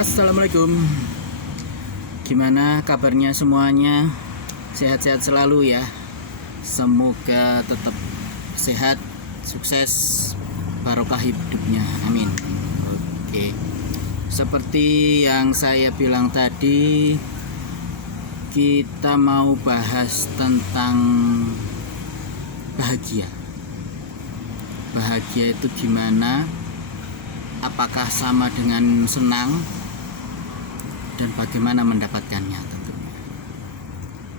Assalamualaikum. Gimana kabarnya semuanya? Sehat-sehat selalu ya. Semoga tetap sehat, sukses, barokah hidupnya. Amin. Oke. Seperti yang saya bilang tadi, kita mau bahas tentang bahagia. Bahagia itu gimana? Apakah sama dengan senang? Dan bagaimana mendapatkannya tentunya.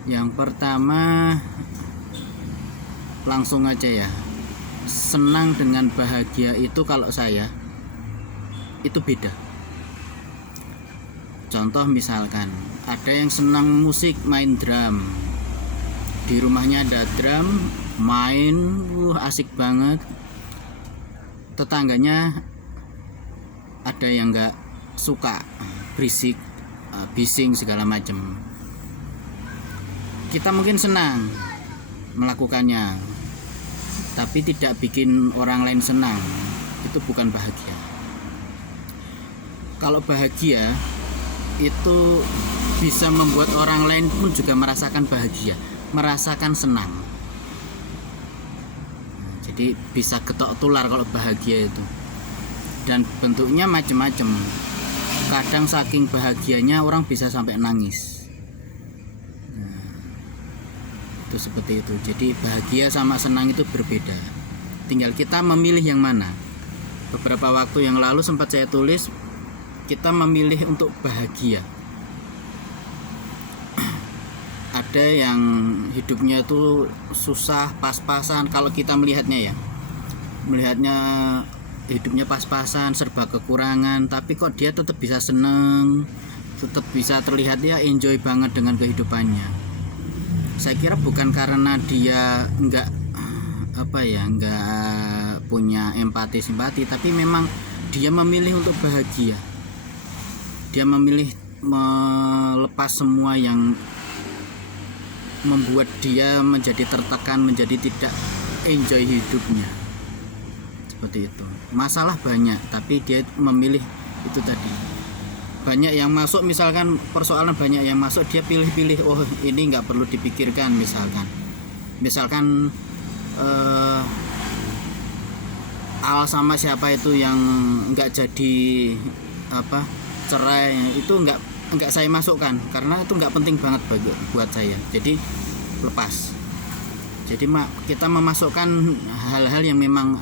Yang pertama, langsung aja ya. Senang dengan bahagia itu kalau saya itu beda. Contoh misalkan ada yang senang musik, main drum. Di rumahnya ada drum, main, asik banget. Tetangganya ada yang nggak suka, berisik, bising segala macam. Kita mungkin senang melakukannya, tapi tidak bikin orang lain senang. Itu bukan bahagia. Kalau bahagia itu bisa membuat orang lain pun juga merasakan bahagia, merasakan senang. Jadi bisa getok tular kalau bahagia itu. Dan bentuknya macam-macam. Kadang saking bahagianya orang bisa sampai nangis. Itu seperti itu. Jadi bahagia sama senang itu berbeda. Tinggal kita memilih yang mana. Beberapa waktu yang lalu sempat saya tulis, kita memilih untuk bahagia. Ada yang hidupnya itu susah, pas-pasan. Kalau kita melihatnya hidupnya pas-pasan, serba kekurangan, tapi kok dia tetap bisa seneng, tetap bisa terlihat dia enjoy banget dengan kehidupannya. Saya kira bukan karena dia nggak punya empati simpati, tapi memang dia memilih untuk bahagia. Dia memilih melepas semua yang membuat dia menjadi tertekan, menjadi tidak enjoy hidupnya. Seperti itu. Masalah banyak, tapi dia memilih itu tadi. Banyak yang masuk, misalkan persoalan banyak yang masuk, dia pilih-pilih, oh ini nggak perlu dipikirkan, misalkan Al sama siapa itu yang nggak jadi cerai, itu nggak saya masukkan karena itu nggak penting banget buat saya. Jadi lepas. Jadi kita memasukkan hal-hal yang memang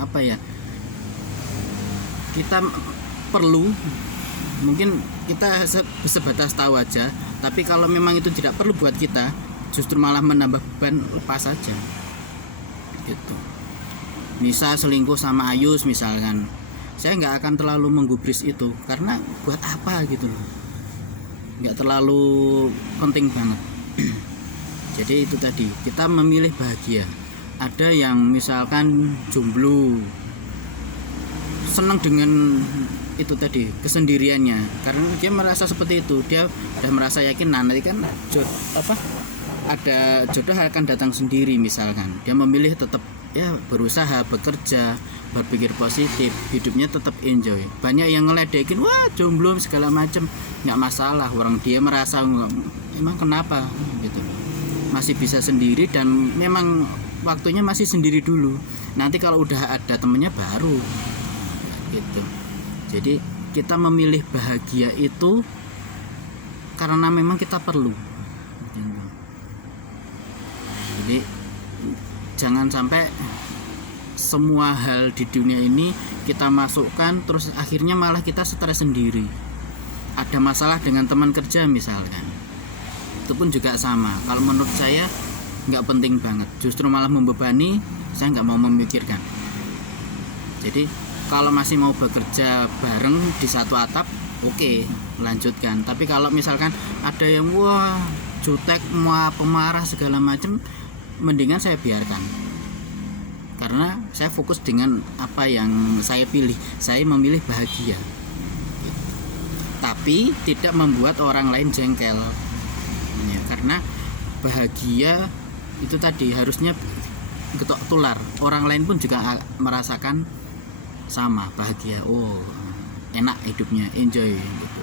kita perlu, mungkin kita sebatas tahu aja, tapi kalau memang itu tidak perlu buat kita, justru malah menambah beban, lepas saja gitu. Misal selingkuh sama Ayus misalkan, saya nggak akan terlalu menggubris itu karena buat apa gitu loh, nggak terlalu penting banget. Jadi itu tadi, kita memilih bahagia. Ada yang misalkan jomblo, senang dengan itu tadi, kesendiriannya, karena dia merasa seperti itu, dia udah merasa yakin nanti kan ada jodoh akan datang sendiri. Misalkan dia memilih tetap berusaha, bekerja, berpikir positif, hidupnya tetap enjoy. Banyak yang ngeledekin, wah jomblo segala macam, nggak masalah, orang dia merasa emang kenapa gitu, masih bisa sendiri dan memang waktunya masih sendiri dulu, nanti kalau udah ada temennya baru gitu. Jadi kita memilih bahagia itu karena memang kita perlu. Jadi jangan sampai semua hal di dunia ini kita masukkan terus akhirnya malah kita stres sendiri. Ada masalah dengan teman kerja misalkan, itu pun juga sama. Kalau menurut saya nggak penting banget, justru malah membebani. Saya nggak mau memikirkan. Jadi kalau masih mau bekerja bareng di satu atap, oke, lanjutkan. Tapi kalau misalkan ada yang jutek, pemarah segala macam, mendingan saya biarkan. Karena saya fokus dengan apa yang saya pilih. Saya memilih bahagia. Tapi tidak membuat orang lain jengkel. Ya, karena bahagia itu tadi harusnya getok tular. Orang lain pun juga merasakan sama bahagia, enak hidupnya, enjoy gitu.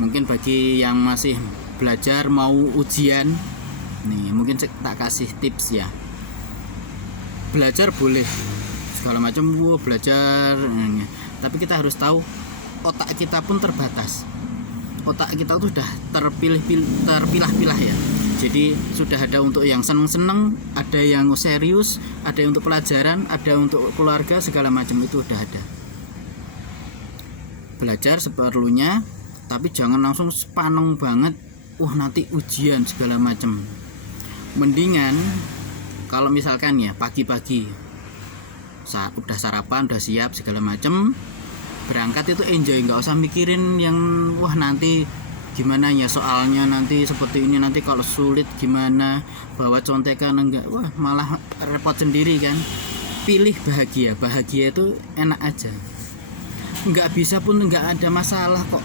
Mungkin bagi yang masih belajar mau ujian nih, mungkin tak kasih tips ya. Belajar boleh segala macam, belajar, tapi kita harus tahu otak kita pun terbatas. Otak kita tuh sudah terpilah-pilah ya. Jadi sudah ada untuk yang seneng-seneng, ada yang serius, ada yang untuk pelajaran, ada untuk keluarga, segala macam itu udah ada. Belajar seperlunya, tapi jangan langsung sepaneng banget. Nanti ujian segala macam. Mendingan kalau misalkan ya pagi-pagi udah sarapan, udah siap segala macam, berangkat itu enjoy, nggak usah mikirin yang nanti gimana ya soalnya, nanti seperti ini, nanti kalau sulit gimana, bawa contekan enggak, malah repot sendiri kan. Pilih bahagia itu enak aja, nggak bisa pun nggak ada masalah kok,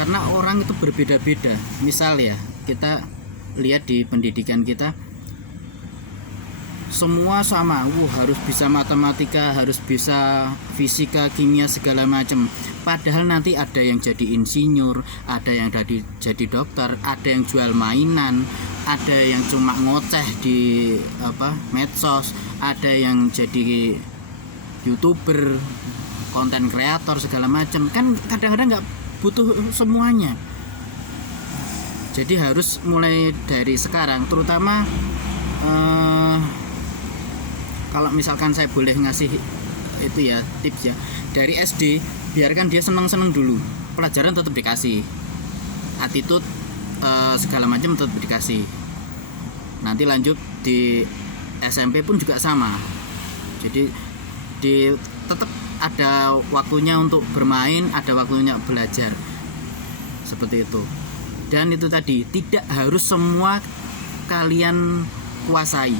karena orang itu berbeda-beda. Misal ya, kita lihat di pendidikan kita semua sama, harus bisa matematika, harus bisa fisika, kimia, segala macam. Padahal nanti ada yang jadi insinyur, ada yang jadi dokter, ada yang jual mainan, ada yang cuma ngoceh di medsos, ada yang jadi YouTuber, konten kreator, segala macam. Kan kadang-kadang nggak butuh semuanya. Jadi harus mulai dari sekarang, terutama kalau misalkan saya boleh ngasih itu ya tips ya, dari SD biarkan dia senang-senang dulu, pelajaran tetap dikasih, attitude segala macam tetap dikasih. Nanti lanjut di SMP pun juga sama. Jadi tetap ada waktunya untuk bermain, ada waktunya belajar, seperti itu. Dan itu tadi, tidak harus semua kalian kuasai,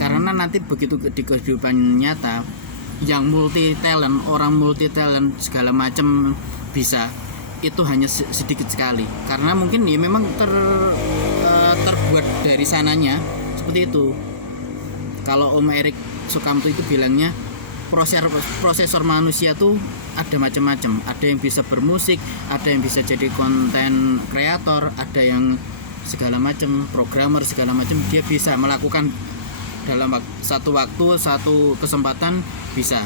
karena nanti begitu di kehidupan nyata, yang orang multi talent segala macam bisa, itu hanya sedikit sekali, karena mungkin ya memang terbuat dari sananya seperti itu. Kalau Om Erik Sukamto itu bilangnya, prosesor manusia tuh ada macam-macam. Ada yang bisa bermusik, ada yang bisa jadi konten kreator, ada yang segala macam, programmer segala macam. Dia bisa melakukan dalam satu waktu, satu kesempatan bisa.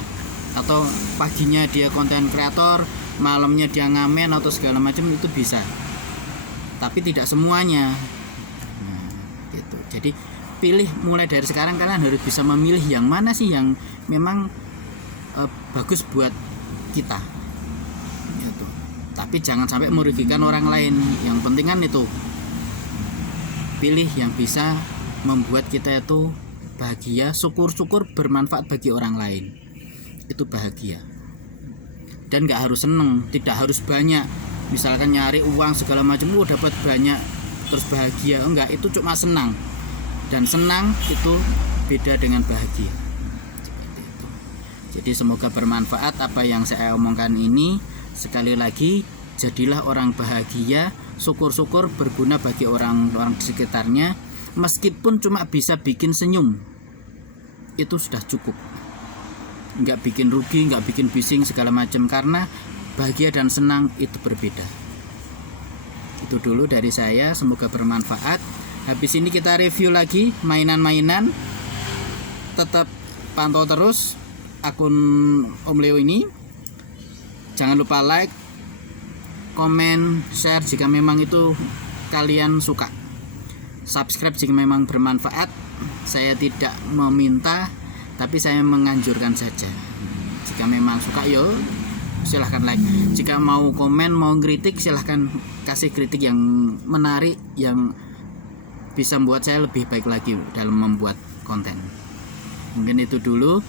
Atau paginya dia konten kreator, malamnya dia ngamen atau segala macam, itu bisa. Tapi tidak semuanya. Nah, gitu. Jadi pilih mulai dari sekarang, kalian harus bisa memilih yang mana sih yang memang bagus buat kita gitu. Tapi jangan sampai merugikan orang lain. Yang penting kan itu, pilih yang bisa membuat kita itu bahagia, syukur-syukur bermanfaat bagi orang lain, itu bahagia. Dan gak harus seneng, tidak harus banyak. Misalkan nyari uang segala macam, dapat banyak terus bahagia, enggak, itu cuma senang. Dan senang itu beda dengan bahagia. Jadi semoga bermanfaat apa yang saya omongkan ini. Sekali lagi, jadilah orang bahagia, syukur-syukur berguna bagi orang-orang di sekitarnya. Meskipun cuma bisa bikin senyum, itu sudah cukup. Nggak bikin rugi, nggak bikin bising segala macam, karena bahagia dan senang itu berbeda. Itu dulu dari saya, semoga bermanfaat. Habis ini kita review lagi mainan-mainan. Tetap pantau terus akun Om Leo ini. Jangan lupa like, komen, share jika memang itu kalian suka. Subscribe jika memang bermanfaat. Saya tidak meminta, tapi saya menganjurkan saja. Jika memang suka, yo silahkan like. Jika mau komen, mau kritik, silahkan kasih kritik yang menarik, yang bisa membuat saya lebih baik lagi dalam membuat konten. Mungkin itu dulu.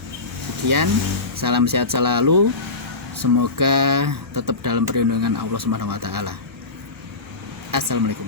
Sekian, salam sehat selalu. Semoga tetap dalam perlindungan Allah Subhanahu wa taala. Assalamualaikum.